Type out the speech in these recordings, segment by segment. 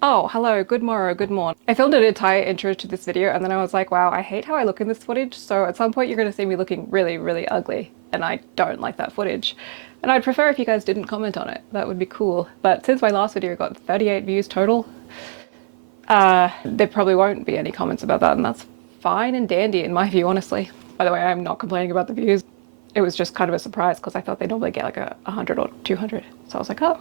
Oh, hello, good morrow, good morn. I filmed an entire intro to this video and then I was like, wow, I hate how I look in this footage, so at some point you're going to see me looking really, really ugly, and I don't like that footage. And I'd prefer if you guys didn't comment on it. That would be cool. But since my last video got 38 views total, there probably won't be any comments about that, and that's fine and dandy in my view, honestly. By the way, I'm not complaining about the views. It was just kind of a surprise because I thought they normally get like a 100 or 200. So I was like, oh,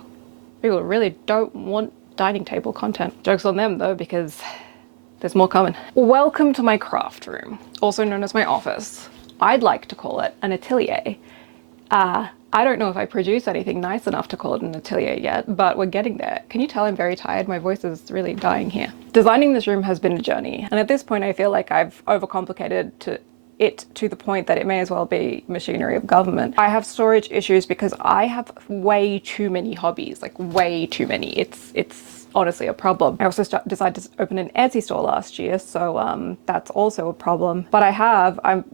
people really don't want dining table content. Joke's on them though, because there's more coming. Welcome to my craft room, also known as my office. I'd like to call it an atelier. I don't know if I produce anything nice enough to call it an atelier yet, but we're getting there. Can you tell I'm very tired? My voice is really dying here. Designing this room has been a journey, and at this point I feel like I've overcomplicated it to the point that it may as well be machinery of government. I have storage issues because I have way too many hobbies, like way too many. It's honestly a problem. I also decided to open an Etsy store last year, so that's also a problem. But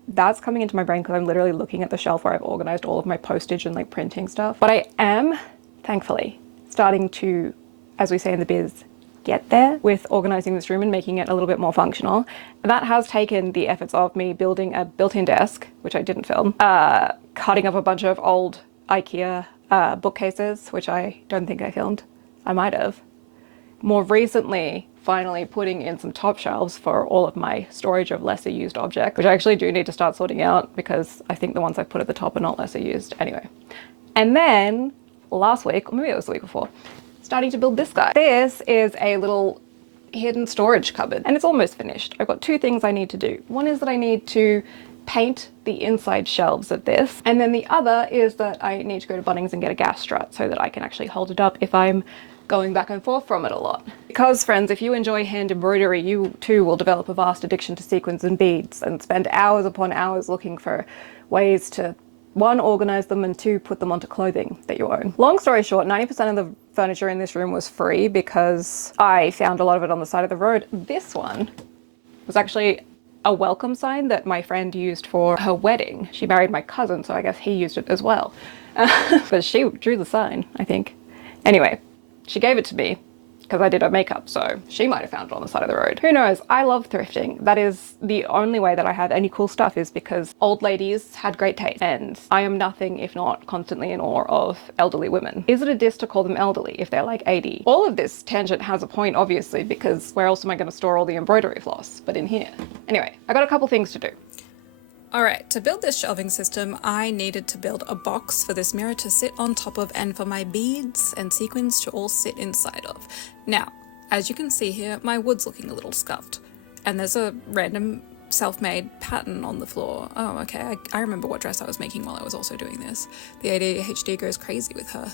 that's coming into my brain because I'm literally looking at the shelf where I've organized all of my postage and like printing stuff. But I am, thankfully, starting to, as we say in the biz, get there with organizing this room and making it a little bit more functional. That has taken the efforts of me building a built-in desk, which I didn't film, cutting up a bunch of old IKEA bookcases, which I don't think I filmed. I might have. More recently, finally putting in some top shelves for all of my storage of lesser used objects, which I actually do need to start sorting out because I think the ones I put at the top are not lesser used. Anyway. And then last week, or maybe it was the week before, starting to build this guy. This is a little hidden storage cupboard and it's almost finished. I've got two things I need to do. One is that I need to paint the inside shelves of this, and then the other is that I need to go to Bunnings and get a gas strut so that I can actually hold it up if I'm going back and forth from it a lot. Because friends, if you enjoy hand embroidery, you too will develop a vast addiction to sequins and beads and spend hours upon hours looking for ways to, one, organize them, and two, put them onto clothing that you own. Long story short, 90% of the furniture in this room was free because I found a lot of it on the side of the road. This one was actually a welcome sign that my friend used for her wedding. She married my cousin, so I guess he used it as well. But she drew the sign, I think. Anyway, she gave it to me because I did her makeup, so she might have found it on the side of the road. Who knows? I love thrifting. That is the only way that I have any cool stuff, is because old ladies had great taste, and I am nothing if not constantly in awe of elderly women. Is it a diss to call them elderly if they're like 80? All of this tangent has a point, obviously, because where else am I going to store all the embroidery floss but in here? Anyway, I got a couple things to do. Alright, to build this shelving system, I needed to build a box for this mirror to sit on top of and for my beads and sequins to all sit inside of. Now, as you can see here, my wood's looking a little scuffed, and there's a random self-made pattern on the floor. Oh, okay, I remember what dress I was making while I was also doing this. The ADHD goes crazy with her.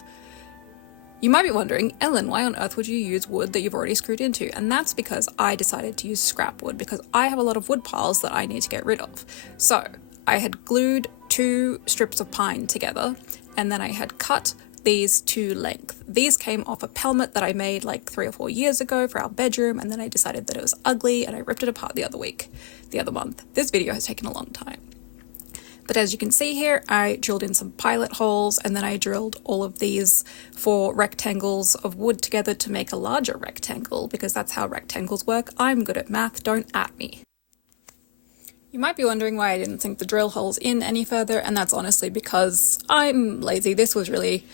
You might be wondering, Ellen, why on earth would you use wood that you've already screwed into? And that's because I decided to use scrap wood because I have a lot of wood piles that I need to get rid of. So I had glued 2 strips of pine together, and then I had cut these to length. These came off a pelmet that I made like 3 or 4 years ago for our bedroom, and then I decided that it was ugly and I ripped it apart the other month. This video has taken a long time. But as you can see here, I drilled in some pilot holes, and then I drilled all of these 4 rectangles of wood together to make a larger rectangle, because that's how rectangles work. I'm good at math, don't at me. You might be wondering why I didn't sink the drill holes in any further, and that's honestly because I'm lazy. This was really...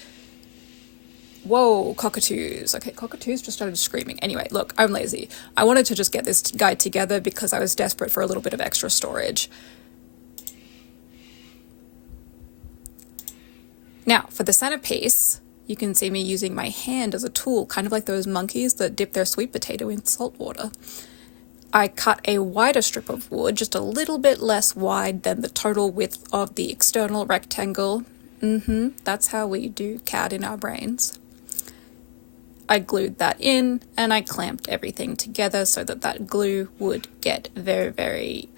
Whoa, cockatoos. Okay, cockatoos just started screaming. Anyway, look, I'm lazy. I wanted to just get this guy together because I was desperate for a little bit of extra storage. Now, for the centerpiece, you can see me using my hand as a tool, kind of like those monkeys that dip their sweet potato in salt water. I cut a wider strip of wood, just a little bit less wide than the total width of the external rectangle. That's how we do CAD in our brains. I glued that in, and I clamped everything together so that that glue would get very, very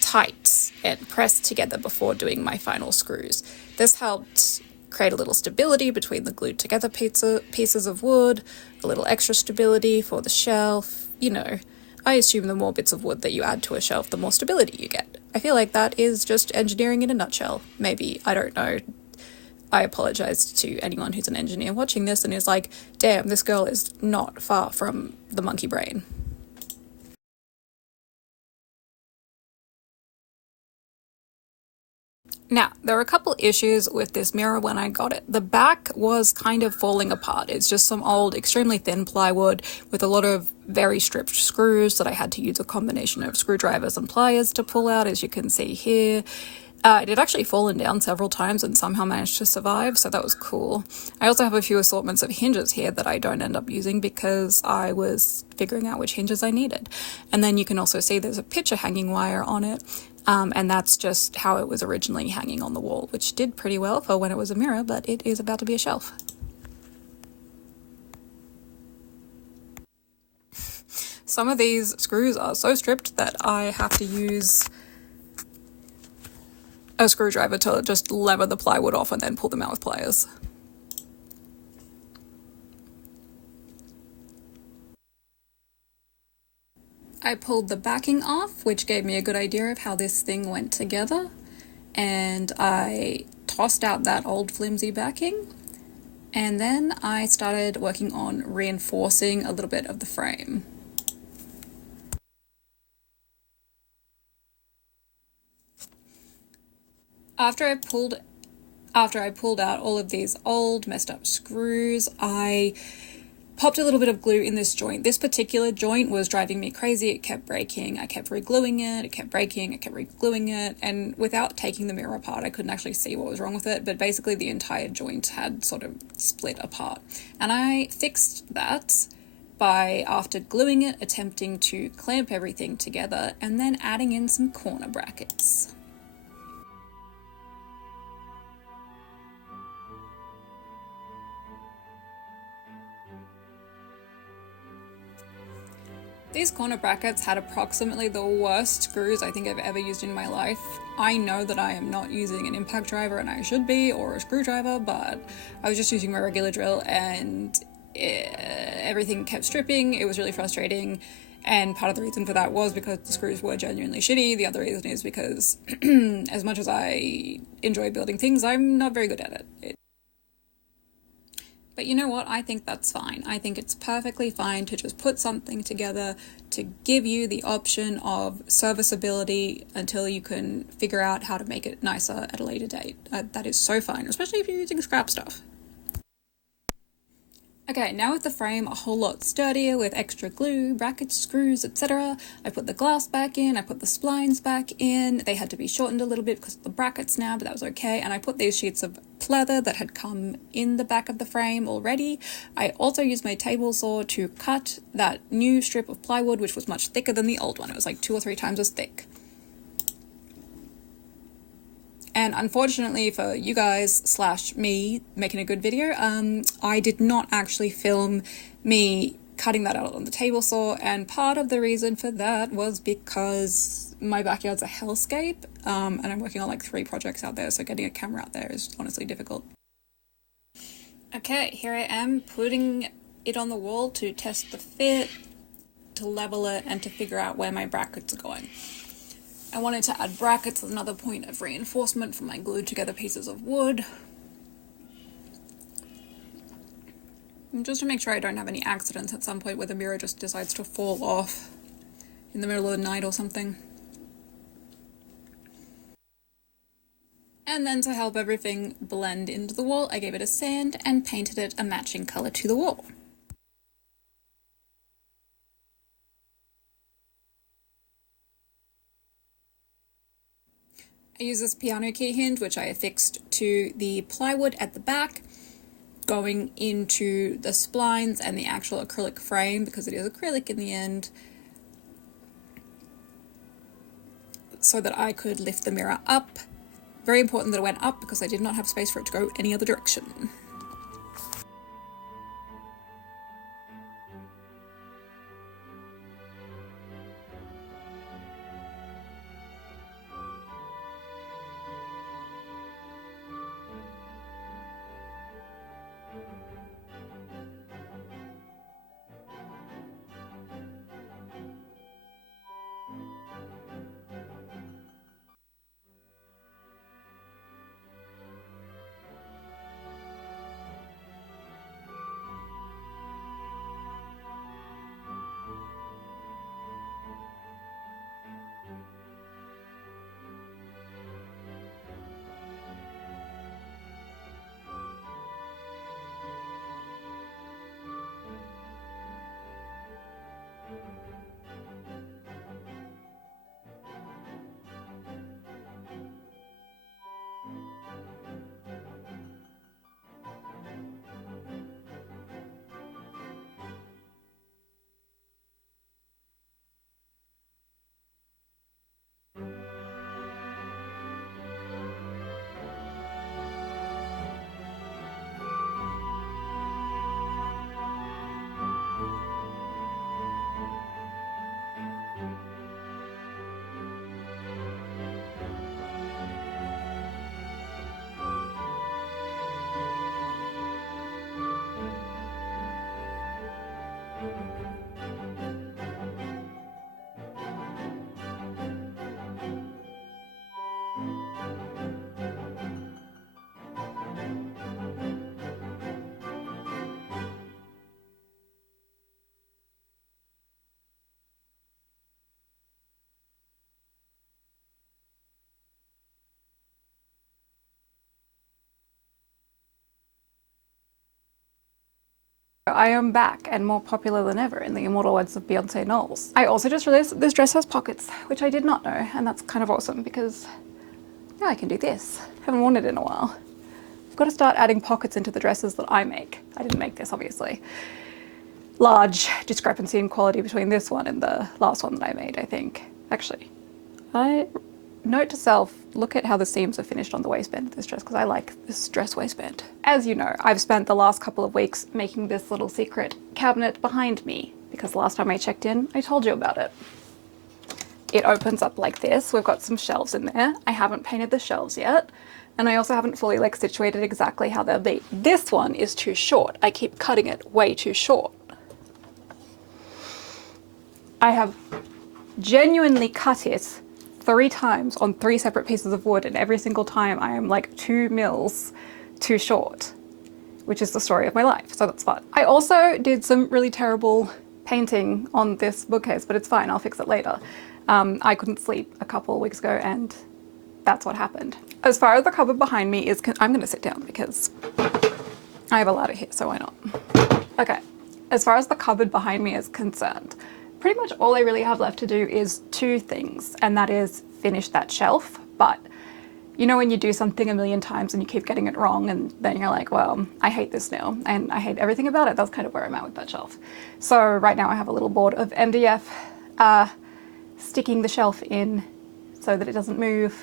tight and pressed together before doing my final screws. This helped create a little stability between the glued together pieces of wood, a little extra stability for the shelf. You know, I assume the more bits of wood that you add to a shelf, the more stability you get. I feel like that is just engineering in a nutshell. Maybe, I don't know. I apologise to anyone who's an engineer watching this and is like, damn, this girl is not far from the monkey brain. Now, there are a couple issues with this mirror when I got it. The back was kind of falling apart. It's just some old, extremely thin plywood with a lot of very stripped screws that I had to use a combination of screwdrivers and pliers to pull out, as you can see here. It had actually fallen down several times and somehow managed to survive, so that was cool. I also have a few assortments of hinges here that I don't end up using because I was figuring out which hinges I needed. And then you can also see there's a picture hanging wire on it. And that's just how it was originally hanging on the wall, which did pretty well for when it was a mirror, but it is about to be a shelf. Some of these screws are so stripped that I have to use a screwdriver to just lever the plywood off and then pull them out with pliers. I pulled the backing off, which gave me a good idea of how this thing went together, and I tossed out that old flimsy backing, and then I started working on reinforcing a little bit of the frame. After I pulled out all of these old messed up screws, I popped a little bit of glue in this joint. This particular joint was driving me crazy. It kept breaking. I kept re-gluing it. It kept breaking. I kept re-gluing it. And without taking the mirror apart, I couldn't actually see what was wrong with it. But basically the entire joint had sort of split apart. And I fixed that by, after gluing it, attempting to clamp everything together and then adding in some corner brackets. These corner brackets had approximately the worst screws I think I've ever used in my life. I know that I am not using an impact driver and I should be, or a screwdriver, but I was just using my regular drill and everything kept stripping. It was really frustrating. And part of the reason for that was because the screws were genuinely shitty. The other reason is because as much as I enjoy building things, I'm not very good at it. But you know what? I think that's fine. I think it's perfectly fine to just put something together to give you the option of serviceability until you can figure out how to make it nicer at a later date. That is so fine, especially if you're using scrap stuff. Okay, now with the frame a whole lot sturdier with extra glue, brackets, screws, etc. I put the glass back in, I put the splines back in. They had to be shortened a little bit because of the brackets now, but that was okay. And I put these sheets of pleather that had come in the back of the frame already. I also used my table saw to cut that new strip of plywood, which was much thicker than the old one. It was like 2 or 3 times as thick. And unfortunately for you guys / me making a good video, I did not actually film me cutting that out on the table saw, and part of the reason for that was because my backyard's a hellscape, and I'm working on like 3 projects out there, so getting a camera out there is honestly difficult. Okay, here I am putting it on the wall to test the fit, to level it, and to figure out where my brackets are going. I wanted to add brackets as another point of reinforcement for my glued together pieces of wood. And just to make sure I don't have any accidents at some point where the mirror just decides to fall off in the middle of the night or something. And then to help everything blend into the wall, I gave it a sand and painted it a matching color to the wall. I use this piano key hinge, which I affixed to the plywood at the back, going into the splines and the actual acrylic frame, because it is acrylic in the end, so that I could lift the mirror up. Very important that it went up because I did not have space for it to go any other direction. I am back and more popular than ever, in the immortal words of Beyonce Knowles. I also just realized that this dress has pockets, which I did not know, and that's kind of awesome because now I can do this. Haven't worn it in a while. I've got to start adding pockets into the dresses that I make. I didn't make this, obviously. Large discrepancy in quality between this one and the last one that I made, I think. Actually, note to self, look at how the seams are finished on the waistband of this dress, because I like this dress waistband. As you know, I've spent the last couple of weeks making this little secret cabinet behind me, because the last time I checked in, I told you about it. It opens up like this. We've got some shelves in there. I haven't painted the shelves yet, and I also haven't fully situated exactly how they'll be. This one is too short. I keep cutting it way too short. I have genuinely cut it 3 times on 3 separate pieces of wood, and every single time I am like 2 mils too short, which is the story of my life, so that's fun. I also did some really terrible painting on this bookcase, but it's fine, I'll fix it later. I couldn't sleep a couple of weeks ago and that's what happened. As far as the cupboard behind me is, I'm gonna sit down because I have a ladder here, so why not? Okay, as far as the cupboard behind me is concerned, pretty much all I really have left to do is 2 things, and that is finish that shelf. But you know when you do something a million times and you keep getting it wrong, and then you're like, well, I hate this now and I hate everything about it. That's kind of where I'm at with that shelf. So right now I have a little board of MDF sticking the shelf in so that it doesn't move.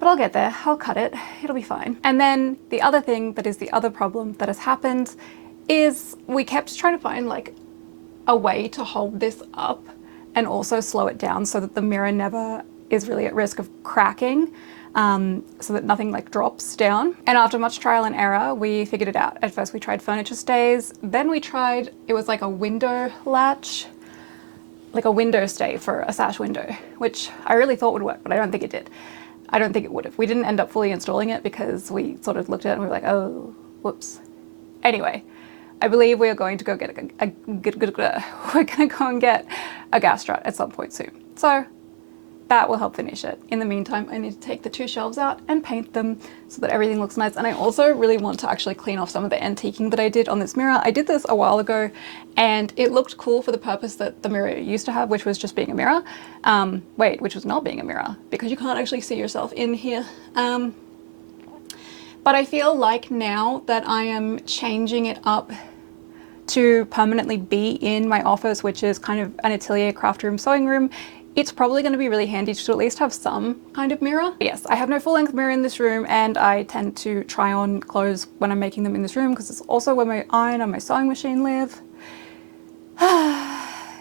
But I'll get there, I'll cut it, it'll be fine. And then the other thing that is the other problem that has happened is we kept trying to find like a way to hold this up and also slow it down so that the mirror never is really at risk of cracking, so that nothing like drops down. And after much trial and error, we figured it out. At first we tried furniture stays, then we tried, it was like a window latch, like a window stay for a sash window, which I really thought would work, but I don't think it did. I don't think it would have. We didn't end up fully installing it because we sort of looked at it and we were like, oh, whoops. Anyway, I believe we are going to go get we're gonna go and get a gas strut at some point soon. So that will help finish it. In the meantime, I need to take the 2 shelves out and paint them so that everything looks nice. And I also really want to actually clean off some of the antiquing that I did on this mirror. I did this a while ago and it looked cool for the purpose that the mirror used to have, which was just being a mirror. Which was not being a mirror, because you can't actually see yourself in here. But I feel like now that I am changing it up to permanently be in my office, which is kind of an atelier, craft room, sewing room, it's probably going to be really handy to at least have some kind of mirror. But yes, I have no full-length mirror in this room, and I tend to try on clothes when I'm making them in this room because it's also where my iron and my sewing machine live.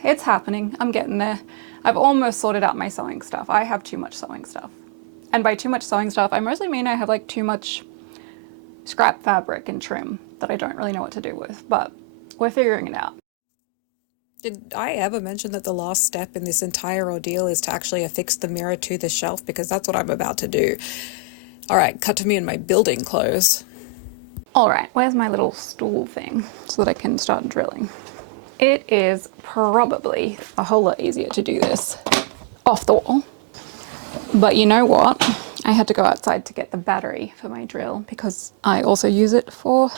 It's happening. I'm getting there. I've almost sorted out my sewing stuff. I have too much sewing stuff. And by too much sewing stuff, I mostly mean I have like too much scrap fabric and trim that I don't really know what to do with, but we're figuring it out. Did I ever mention that the last step in this entire ordeal is to actually affix the mirror to the shelf? Because that's what I'm about to do. All right, cut to me in my building clothes. All right, where's my little stool thing so that I can start drilling? It is probably a whole lot easier to do this off the wall. But you know what? I had to go outside to get the battery for my drill because I also use it for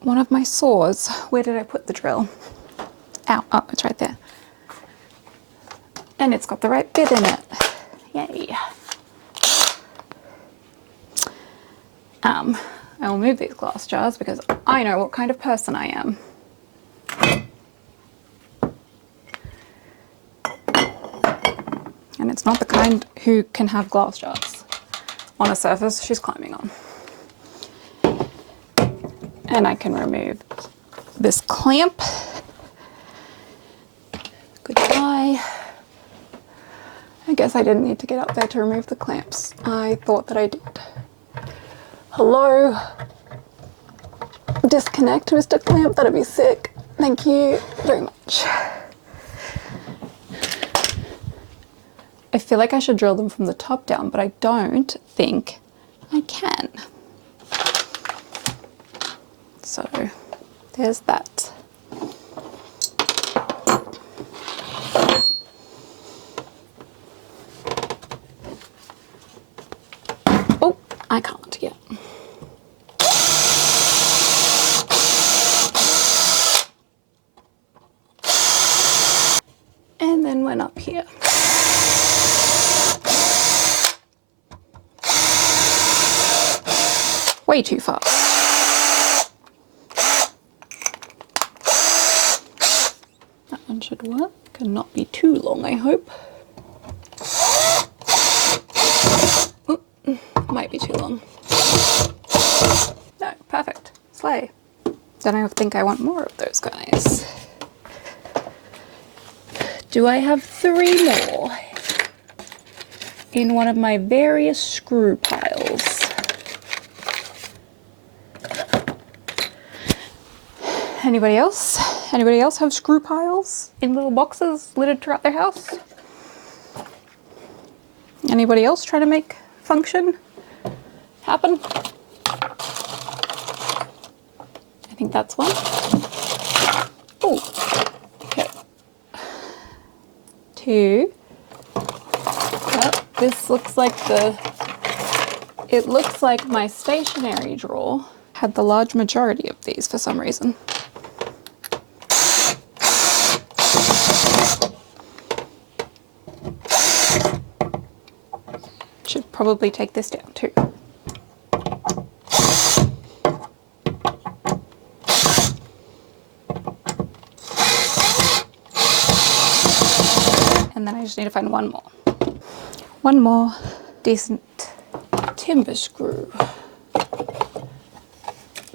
one of my saws. Where did I put the drill? Ow, oh, it's right there. And it's got the right bit in it. Yay. I will move these glass jars because I know what kind of person I am. And it's not the kind who can have glass jars on a surface she's climbing on. And I can remove this clamp. Goodbye. I guess I didn't need to get up there to remove the clamps. I thought that I did. Hello? Disconnect, Mr. Clamp, that'd be sick. Thank you very much. I feel like I should drill them from the top down, but I don't think I can. So there's that. Oh, I can't yet. then went up here. Way too far. That one should work and not be too long, I hope. Oop, might be too long. No, perfect. Slay. Then I think I want more of those guys. Do I have 3 more in one of my various screw piles? Anybody else? Anybody else have screw piles in little boxes littered throughout their house? Anybody else trying to make function happen? I think that's one. Oh, okay. 2. Oh, this looks like it looks like my stationery drawer had the large majority of these for some reason. Should probably take this down too. And then I just need to find one more. One more decent timber screw.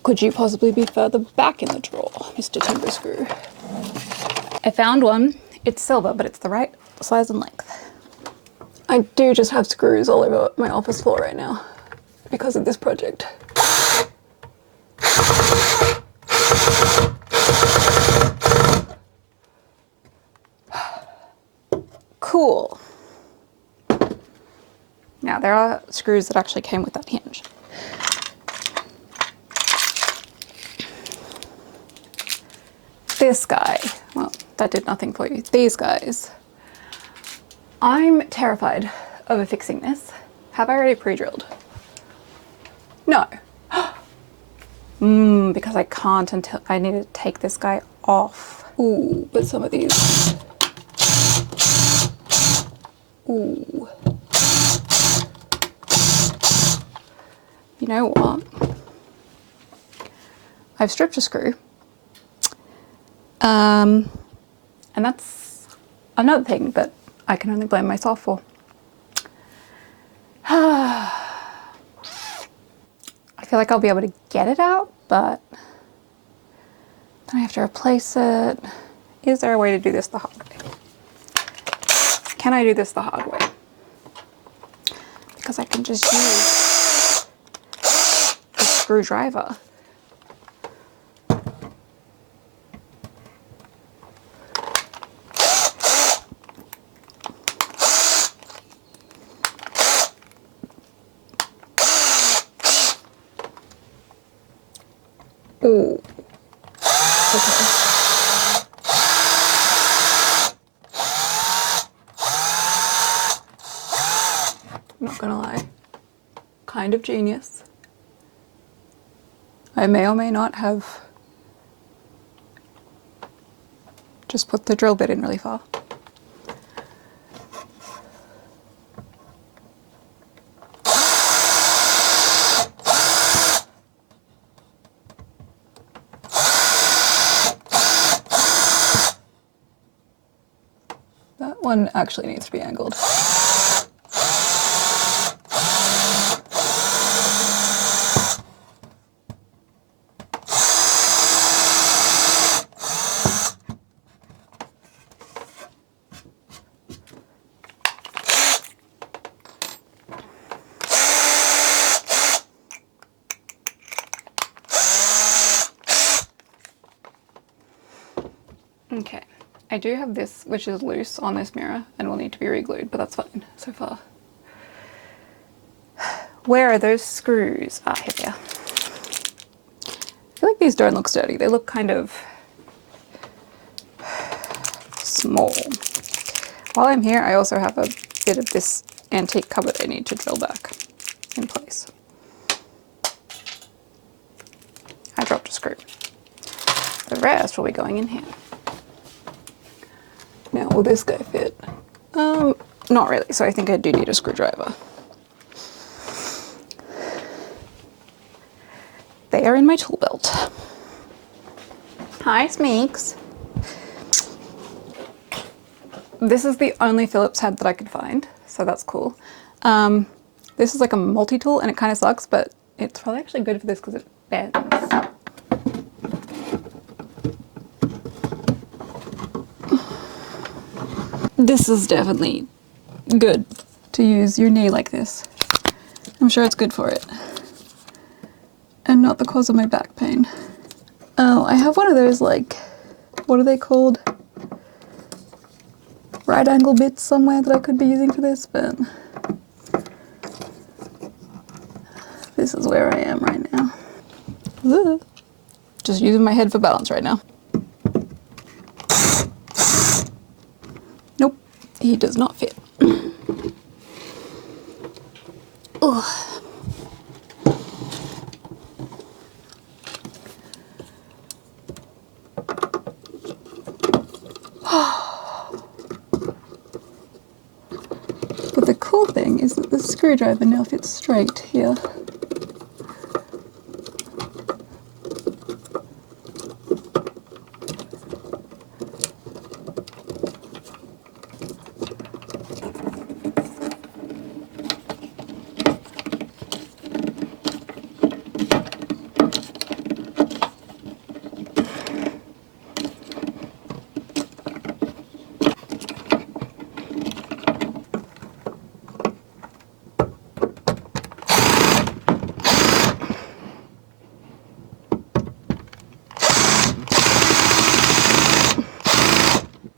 Could you possibly be further back in the drawer, Mr. Timber Screw? I found one. It's silver, but it's the right size and length. I do just have screws all over my office floor right now because of this project. Cool. Now there are screws that actually came with that hinge. This guy, well, that did nothing for you. These guys. I'm terrified of fixing this. Have I already pre-drilled? No. Because I can't until I need to take this guy off. Ooh, but some of these. Ooh. You know what? I've stripped a screw. And that's another thing that I can only blame myself for. I feel like I'll be able to get it out, but then I have to replace it. Is there a way to do this the hard way? Can I do this the hard way? Because I can just use a screwdriver. Ooh. Okay. Not gonna lie. Kind of genius. I may or may not have just put the drill bit in really far. One actually needs to be angled. Okay. I do have this, which is loose on this mirror and will need to be re-glued, but that's fine so far. Where are those screws? Ah, here they are. I feel like these don't look sturdy. They look kind of small. While I'm here, I also have a bit of this antique cupboard I need to drill back in place. I dropped a screw. The rest will be going in here. Now, will this guy fit? Not really, so I think I do need a screwdriver. They are in my tool belt. Hi, Smeeks. This is the only Phillips head that I could find, so that's cool. This is like a multi-tool and it kind of sucks, but it's probably actually good for this because it bends. This is definitely good to use your knee like this. I'm sure it's good for it. And not the cause of my back pain. Oh, I have one of those, like, what are they called? Right angle bits somewhere that I could be using for this, but this is where I am right now. Ugh. Just using my head for balance right now. Nope, he does not fit. Ugh. But the cool thing is that the screwdriver now fits straight here.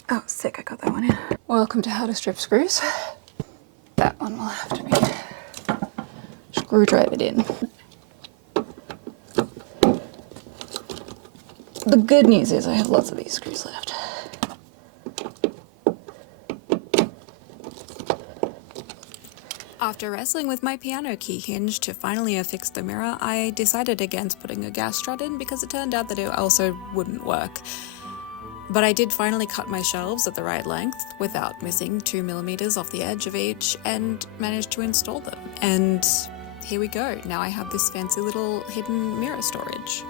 Oh, sick, I got that one in. Welcome to how to strip screws. That one will have to be screwdrivered in. The good news is I have lots of these screws left. After wrestling with my piano key hinge to finally affix the mirror, I decided against putting a gas strut in because it turned out that it also wouldn't work. But I did finally cut my shelves at the right length without missing 2mm off the edge of each and managed to install them. And here we go. Now I have this fancy little hidden mirror storage.